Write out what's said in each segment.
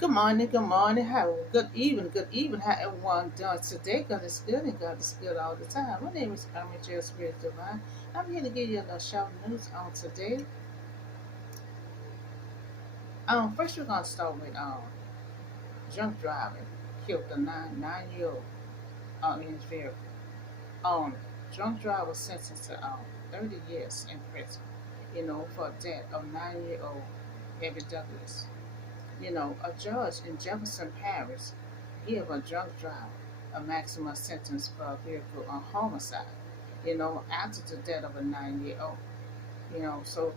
Good morning, good morning. How good evening. How everyone doing today? God is good and God is good all the time. My name is Carmen Jill Spirit Divine. I'm here to give you a little shout news on today. First we're gonna start with drunk driving killed a nine year old in his vehicle. Um, Drunk driver sentenced to 30 years in prison. For death of 9-year old Evan Douglas. A judge in Jefferson Parish gave a drunk driver a maximum sentence for a vehicle on homicide, after the death of a 9-year old. So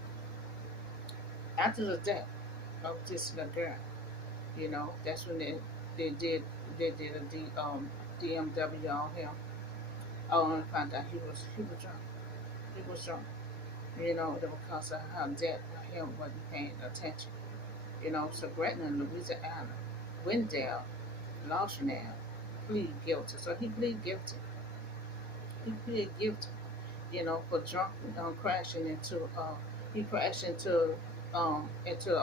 after the death of this little girl, that's when they did they did a DMW on him. And found out he was drunk. He was drunk. Because of how death him wasn't paying attention. So Gretna, Louisiana, Wendell Lawson plead guilty. So he plead guilty. He pleaded guilty, for drunk crashing into he crashed into a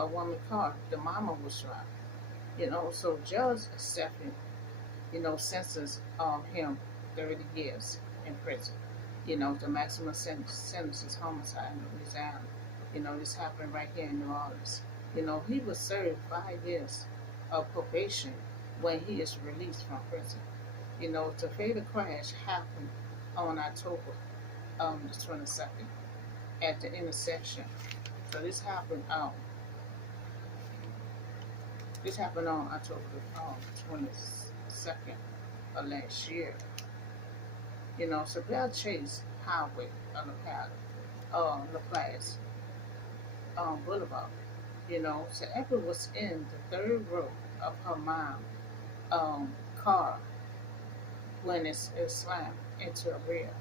woman's car. The mama was driving. So judge accepted, sentence him 30 years in prison. The maximum sentence is homicide in Louisiana. This happened right here in New Orleans. He was served 5 years of probation when he is released from prison. The fatal crash happened on October the 22nd at the intersection. So this happened on October the 22nd of last year. So Bell Chase Highway on LaPlace Boulevard. So April was in the third row of her mom car when it slammed into a rail.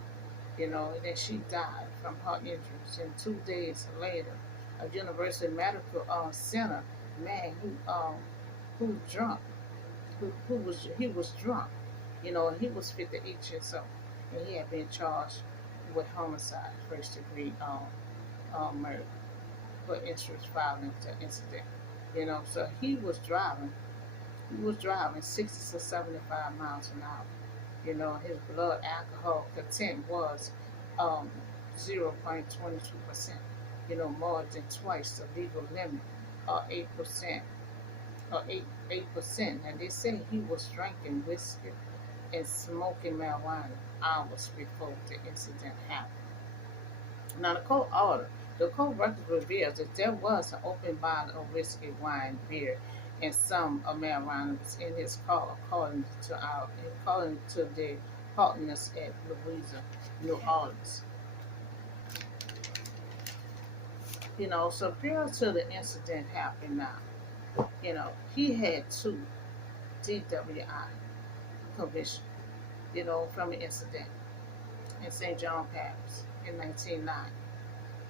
And then she died from her injuries. And 2 days later, a University Medical Center man who drunk, he was drunk. He was 58 years old, and he had been charged with homicide, first degree murder, for insurance filing the incident. So he was driving 60 to 75 miles an hour. His blood alcohol content was um, 0.22%, more than twice the legal limit, or 8%, or 8%. And they say he was drinking whiskey and smoking marijuana hours before the incident happened. Now, the court record reveals that there was an open bottle of whiskey, wine, beer, and some of marijuana was in his car, according to the partners at Louisa, New Orleans. So prior to the incident happening now, he had two DWI convictions, from the incident in St. John Parish in 1990,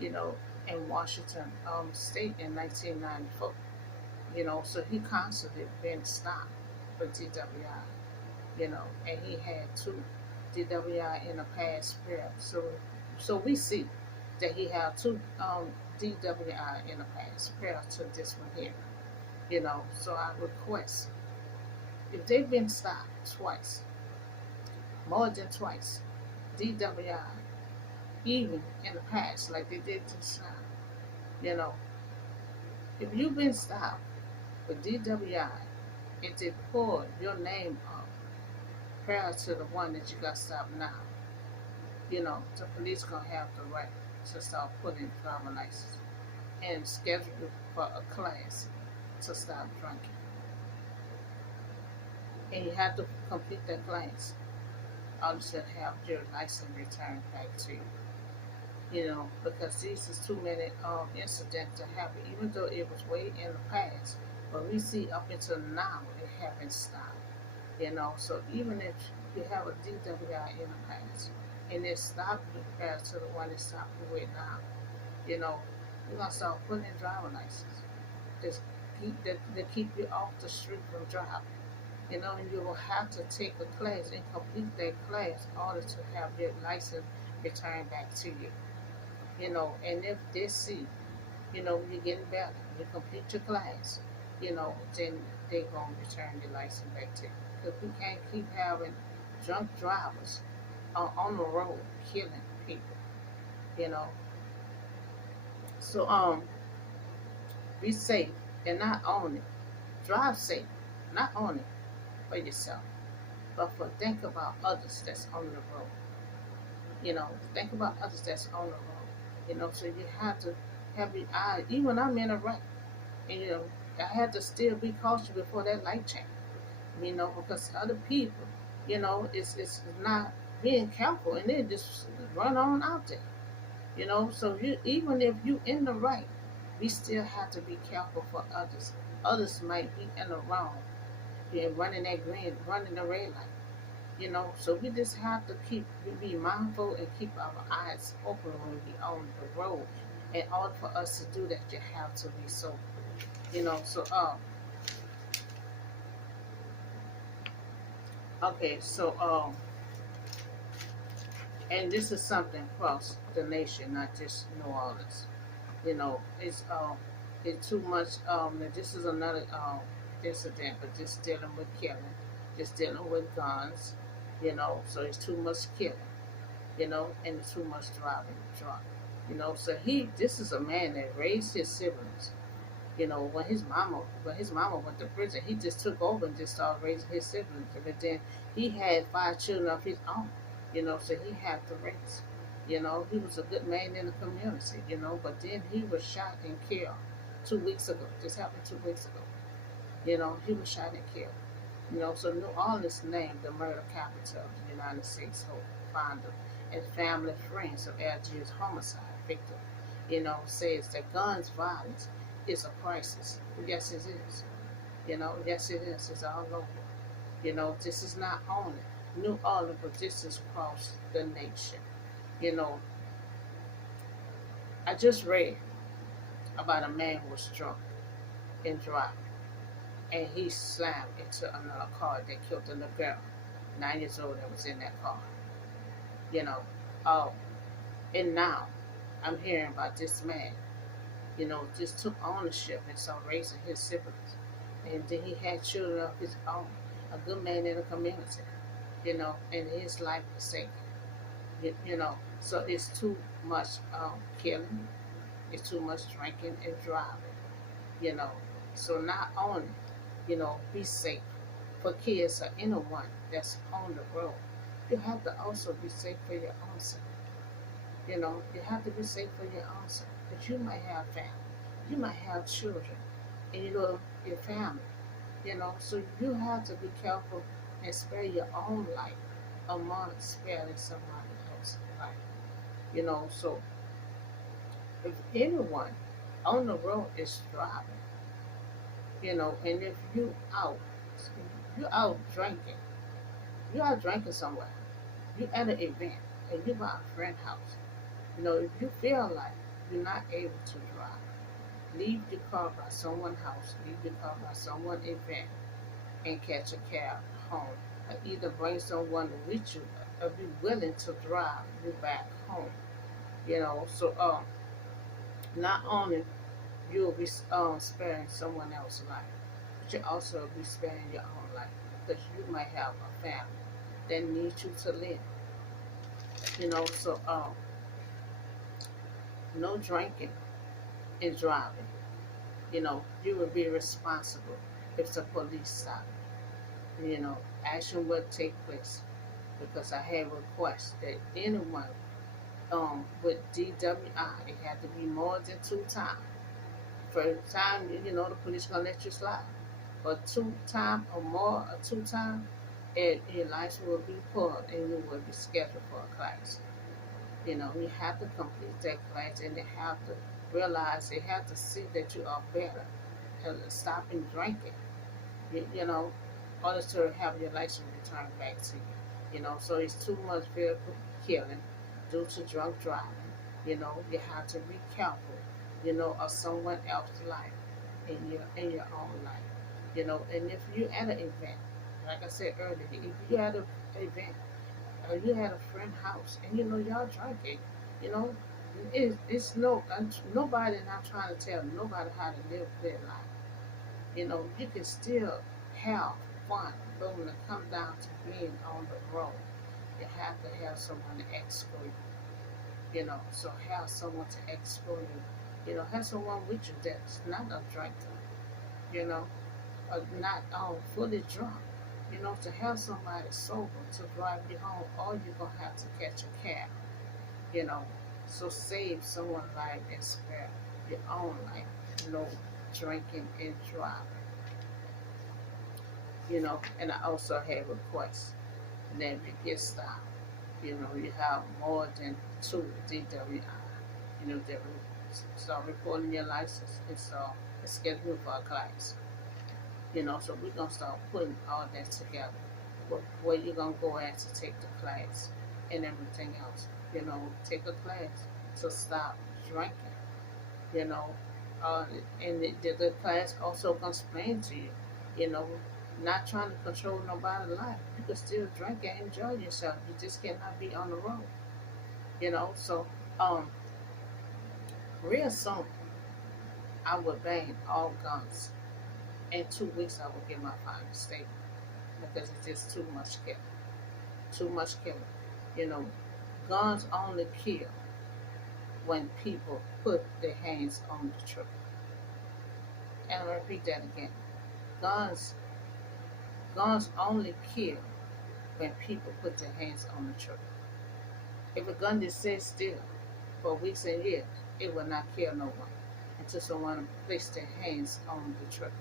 you know, in Washington State in 1994. So he constantly been stopped for DWI, and he had two DWI in the past period. So we see that he had two DWI in the past prior to this one here. So I request, if they've been stopped twice, more than twice, DWI, even in the past, like they did this time, you know, if you've been stopped with DWI, if they pull your name up prior to the one that you got stopped now, the police gonna have the right to start putting driver license and schedule you for a class to stop drinking. And you have to complete that class. All should have your license returned back to you. Because these is too many incidents to happen, even though it was way in the past. But we see up until now it haven't stopped. So even if you have a DWI in the past and it stopped you compared to the one that stopped you with now, we're gonna start putting in driver license. Just keep you off the street from driving. And you will have to take a class and complete that class in order to have your license returned back to you. And if they see, you're getting better, you complete your class, then they're going to return your license back to you. Because we can't keep having drunk drivers on the road killing people, you know. So, be safe and not only drive safe, not only for yourself, but for think about others that's on the road. Think about others that's on the road. So you have to have your eye. Even I'm in a wreck, and I had to still be cautious before that light change. Because other people, it's not being careful, and they just run on out there. So you even if you in the right, we still have to be careful for others. Others might be in the wrong, running that green, running the red light. So we just have to be mindful and keep our eyes open when we on the road. In order for us to do that, you have to be sober. So okay, so and this is something across the nation, not just New Orleans. It's too much. This is another incident, but just dealing with killing, just dealing with guns. So it's too much killing. And it's too much driving drunk. So this is a man that raised his siblings. When his mama went to prison, he just took over and just started raising his siblings. But then he had 5 children of his own. So he had to raise. He was a good man in the community. But then he was shot and killed 2 weeks ago. This happened 2 weeks ago. He was shot and killed. So New Orleans named the murder capital of the United States founder and family friends of Algiers homicide victim. Says that guns violence is a crisis. Yes, it is. Yes, it is. It's all over. This is not only New Orleans, but this is across the nation. You know, I just read about a man who was drunk and driving, and he slammed into another car that killed a little girl, 9 years old, that was in that car. You know, oh, and now I'm hearing about this man. Just took ownership and started raising his siblings, and then he had children of his own. A good man in the community. And his life was saved. So it's too much killing, it's too much drinking and driving. You know, so not only be safe for kids or anyone that's on the road, you have to also be safe for your own self. You have to be safe for your own self. Because you might have family, you might have children, and your family. So you have to be careful and spare your own life among sparing somebody else's life. So if anyone on the road is driving, and if you out drinking, you out drinking somewhere, you at an event, and you by a friend's house, if you feel like you're not able to drive, leave your car by someone's house, leave your car by someone's event, and catch a cab home. Or either bring someone with you or be willing to drive you back home. So not only you'll be sparing someone else's life, but you also be sparing your own life because you might have a family that needs you to live. So no drinking and driving. You will be responsible if the police stop. Action will take place because I have requests that anyone with DWI, it had to be more than 2 times. First time, the police gonna let you slide. But 2 times or more, or 2 times, your license will be pulled and you will be scheduled for a class. You have to complete that class, and they have to realize, they have to see that you are better and stopping drinking. In order to have your license returned back to you. So it's too much vehicle killing due to drunk driving. You have to be careful, of someone else's life in your own life. And if you at an event, like I said earlier, if you at an event or you had a friend house and y'all drinking, you know, it's nobody not trying to tell nobody how to live their life. You can still have fun, but when it comes down to being on the road, you have to have someone to escort so have someone to escort have someone with you that's not a drinker, you know, not fully drunk. To have somebody sober to drive you home, or you're gonna have to catch a cab, you know. So save someone's life and spare your own life. No drinking and driving, And I also have requests that if you get stopped, you have more than two DWI, that start reporting your license and it's scheduled for a class. So we're gonna start putting all that together. Where you're gonna go at to take the class and everything else. Take a class to stop drinking. You know, and the class also gonna explain to you. You know, not trying to control nobody's life. You can still drink and enjoy yourself. You just cannot be on the road. So um, real soon I would ban all guns. In 2 weeks I will get my final statement because it's just too much killing. Too much killing. You know, guns only kill when people put their hands on the trigger. And I'll repeat that again. Guns guns only kill when people put their hands on the trigger. If a gun just sits still for weeks and years, it will not kill no one until someone place their hands on the trigger.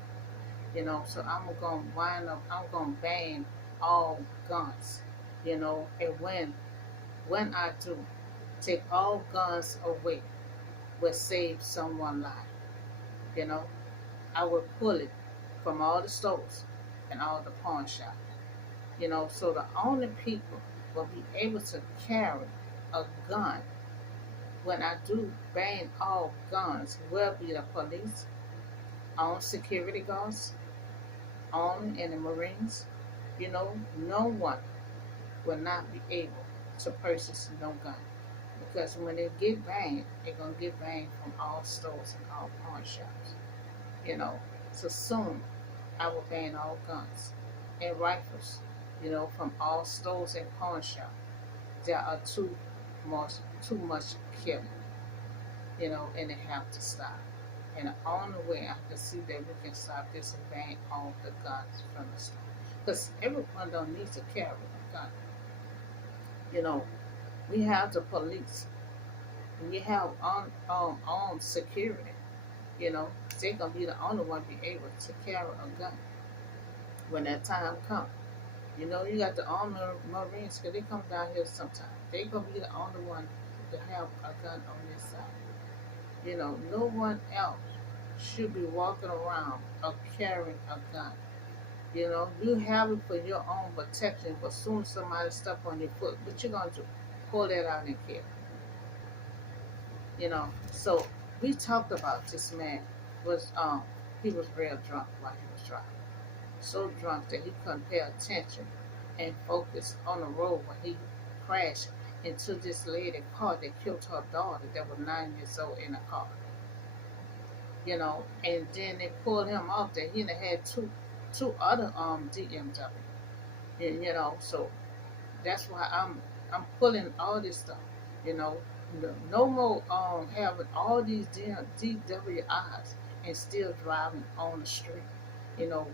So I'm gonna ban all guns. And when I do, take all guns away will save someone's life. You know, I will pull it from all the stores and all the pawn shops. So the only people will be able to carry a gun when I do ban all guns will be the police, on security guards, on in the Marines. No one will not be able to purchase no gun. Because when they get banned, they're gonna get banned from all stores and all pawn shops. You know. So soon I will ban all guns and rifles, from all stores and pawn shops. There are much too much killing, and they have to stop. And the only way I can see that we can stop this is ban all the guns from the store. Because everyone don't need to carry a gun. You know, we have the police. We have on security. They're gonna be the only one be able to carry a gun when that time comes. You got the army Marines, because they come down here sometimes. They gonna be the only one to have a gun on this side. No one else should be walking around or carrying a gun. You have it for your own protection, but soon somebody step on your foot, what you gonna do? Pull that out and kill. So we talked about this man was he was real drunk while he was driving. So drunk that he couldn't pay attention and focus on the road when he crashed into this lady car that killed her daughter that was 9 years old in a car. And then they pulled him off that he had two other DMW. And, so that's why I'm pulling all this stuff. You know, no more having all these DWIs and still driving on the street.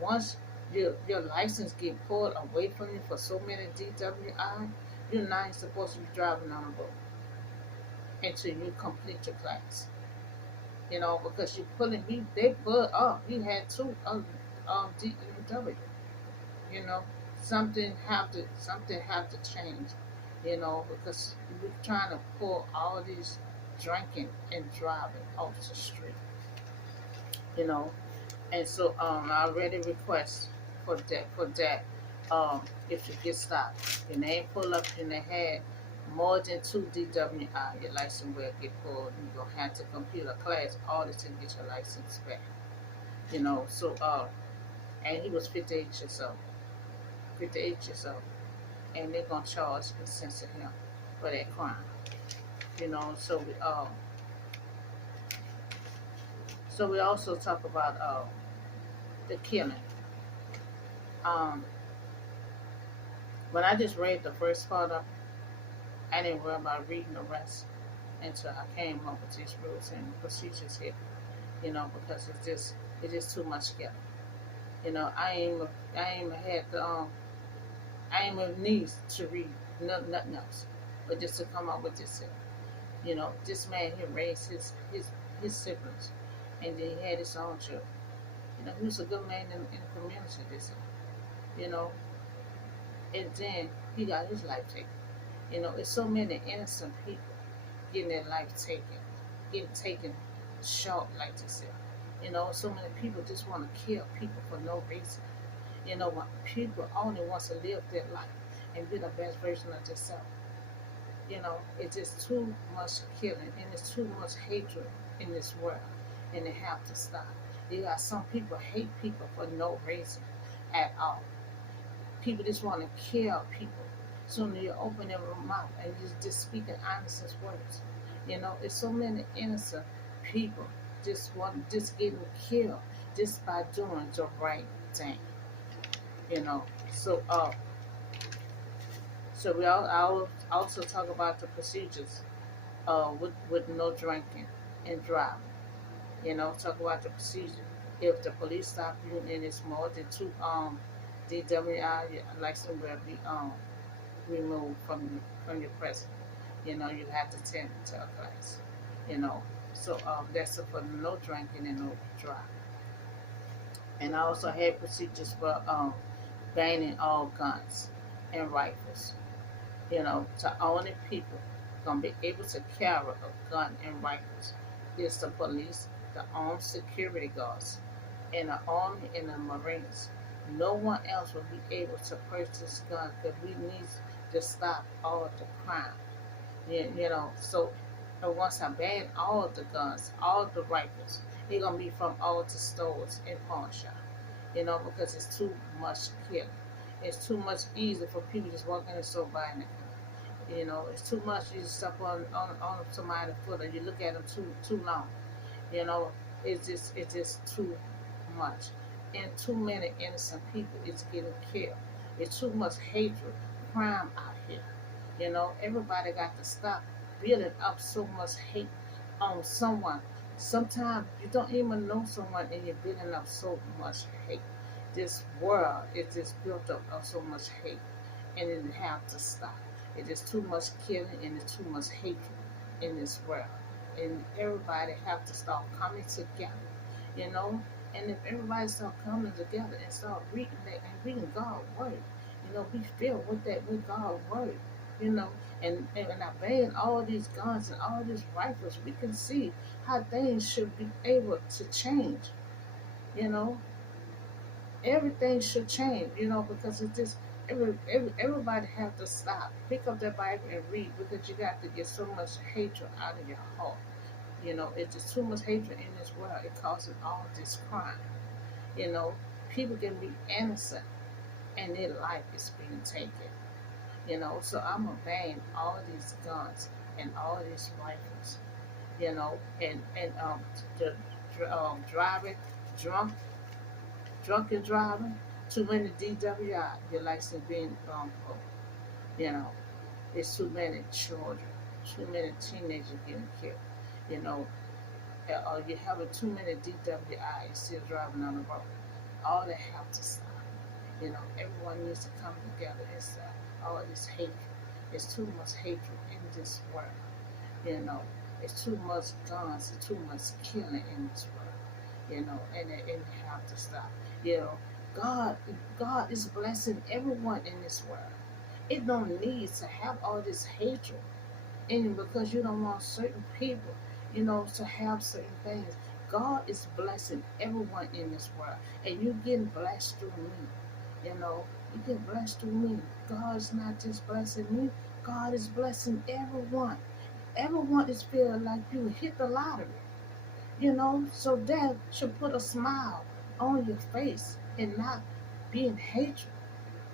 Once your license get pulled away from you for so many DWI, you're not supposed to be driving on the road until you complete your class. Because they pulled up. He had two DWI. You know, something have to change. Because we're trying to pull all these drinking and driving off the street. You know, and so I already request for that. If you get stopped, your name pull up in the head more than two DWI, your license will get pulled. You're gonna have to complete a class order to get your license back. So and he was 58 years old. 58 years old. And they're gonna charge and censor him for that crime. So we also talk about the killing. Um, when I just read the first part of it, I didn't worry about reading the rest until I came up with these rules and procedures here. Because it's just too much killing. I ain't had the I ain't even needs to read nothing else, but just to come up with this. This man he raised his siblings, and then he had his own children. He was a good man in the community. This, you know, and then he got his life taken. It's so many innocent people getting their life taken, getting taken short, like they said. So many people just want to kill people for no reason. When people only wants to live their life and be the best version of themselves. It's just too much killing and it's too much hatred in this world, and it have to stop. You got some people hate people for no reason at all. People just want to kill people. Soon as you open their mouth and you just speaking honest words. It's so many innocent people just getting killed just by doing the right thing. You know. So so I'll also talk about the procedures with no drinking and driving. Talk about the procedure. If the police stop you and it's more than two DWI, your license will be removed from your presence. You have to attend to a class. You know, so that's for no drinking and no driving. And I also had procedures for banning all guns and rifles. To only people gonna be able to carry a gun and rifles is the police, the armed security guards, and the army and the marines. No one else will be able to purchase guns because we need to stop all the crime. So once I ban all the guns, all the rifles, it's gonna be from all the stores and pawn shop. Because it's too much killing. It's too much easy for people just walking in the store buying it. It's too much. You just step on somebody's foot and you look at them too long. You know, it's just too much, and too many innocent people is getting killed. It's too much hatred, crime out here. Everybody got to stop building up so much hate on someone. Sometimes you don't even know someone and you're building up so much hate. This world is just built up of so much hate, and it have to stop. It is too much killing and it's too much hatred in this world. And everybody have to start coming together, you know. And if everybody start coming together and start reading that and reading God's word, be filled with God's word, you know. And I ban all these guns and all these rifles, we can see how things should be able to change, you know. Everything should change, because it's just everybody have to stop, pick up their Bible and read, because you got to get so much hatred out of your heart. It's just too much hatred in this world. It causes all this crime. You know, people can be innocent and their life is being taken. So I'm gonna ban all these guns and all these rifles. And the driving drunk, drunken driving, too many DWI, your license being you know, it's too many children, too many teenagers getting killed. You know, you're having too many DWI and still driving on the road. All that have to stop. Everyone needs to come together and stop all this hatred. It's too much hatred in this world. You know, it's too much guns, it's too much killing in this world. And it have to stop. You know, God, God is blessing everyone in this world. It don't need to have all this hatred, and because you don't want certain people, to have certain things. God is blessing everyone in this world, and you're getting blessed through me. You get blessed through me. God's not just blessing me. God is blessing everyone. Everyone is feeling like you hit the lottery. So that should put a smile on your face and not being hatred.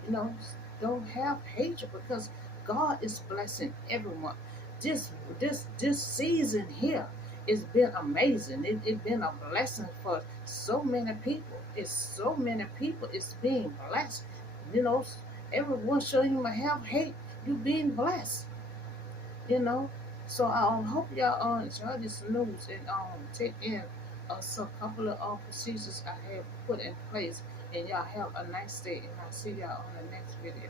You know, don't have hatred, because God is blessing everyone. This season here, It's been amazing. It's been a blessing for so many people. It's so many people. It's being blessed. You know, everyone showing you my help. Hey, you being blessed. You know, so I hope y'all enjoy this news and take in some couple of procedures I have put in place. And y'all have a nice day. And I'll see y'all on the next video.